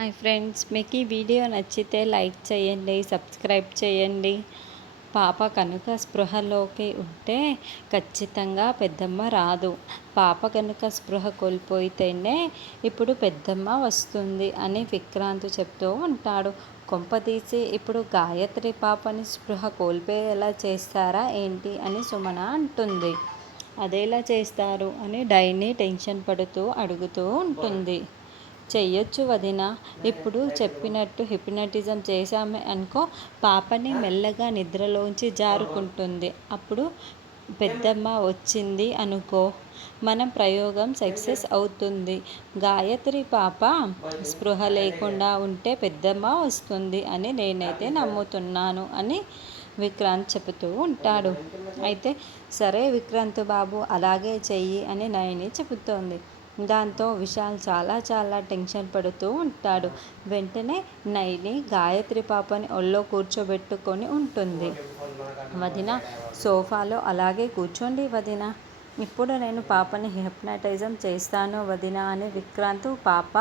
Hi friends, మీకు ఈ video నచ్చితే లైక్ చేయండి, సబ్స్క్రైబ్ చేయండి. పాప కనుక స్పృహలోకి ఉంటే ఖచ్చితంగా పెద్దమ్మ రాదు. పాప కనుక స్పృహ కోల్పోతేనే ఇప్పుడు పెద్దమ్మ వస్తుంది అని విక్రాంత్ చెప్తూ ఉంటాడు. కొంపతీసి ఇప్పుడు గాయత్రి పాపని స్పృహ కోల్పోయేలా చేస్తారా ఏంటి అని సుమన అంటుంది. అదేలా చేస్తారు అని డైనీ టెన్షన్ పడుతూ అడుగుతూ ఉంటుంది. చెయ్యొచ్చు వదిన, ఇప్పుడు చెప్పినట్టు హిప్నటిజం చేశామే అనుకో, పాపని మెల్లగా నిద్రలోంచి జారుకుంటుంది. అప్పుడు పెద్దమ్మ వచ్చింది అనుకో, మన ప్రయోగం సక్సెస్ అవుతుంది. గాయత్రి పాప స్పృహ లేకుండా ఉంటే పెద్దమ్మ వస్తుంది అని నేనైతే నమ్ముతున్నాను అని విక్రాంత్ చెబుతూ ఉంటాడు. అయితే సరే విక్రాంత్ బాబు, అలాగే చెయ్యి అని నయని చెబుతోంది. దాంతో విశాల్ చాలా టెన్షన్ పడుతూ ఉంటాడు. వెంటనే నయని గాయత్రి పాపని ఒళ్ళో కూర్చోబెట్టుకొని ఉంటుంది. వదిన, సోఫాలో అలాగే కూర్చోండి వదిన, ఇప్పుడు నేను పాపని హిప్నటైజం చేస్తాను వదిన అని విక్రాంత్, పాప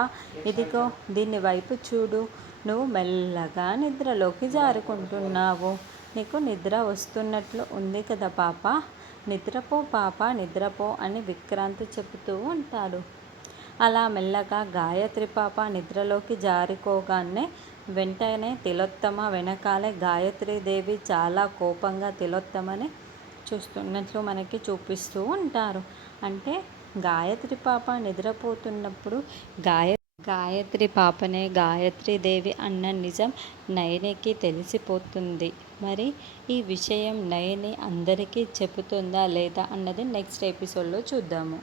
ఇదిగో దీని వైపు చూడు, నువ్వు మెల్లగా నిద్రలోకి జారుకుంటున్నావు. నీకు నిద్ర వస్తున్నట్లు ఉంది కదా పాప, నిద్రపో పాప నిద్రపో అని విక్రాంత్ చెబుతూ ఉంటాడు. అలా మెల్లగా గాయత్రి పాప నిద్రలోకి జారుకోగానే వెంటనే తిలోత్తమ వెనకాలే గాయత్రీదేవి చాలా కోపంగా తిలోత్తమని చూస్తున్నట్లు మనకి చూపిస్తూ ఉంటారు. అంటే గాయత్రి పాప నిద్రపోతున్నప్పుడు గాయత్రి పాపనే గాయత్రీదేవి అన్న నిజం నయనికి తెలిసిపోతుంది. మరి ఈ విషయం నయని అందరికీ చెబుతుందా లేదా అన్నది నెక్స్ట్ ఎపిసోడ్లో చూద్దాము.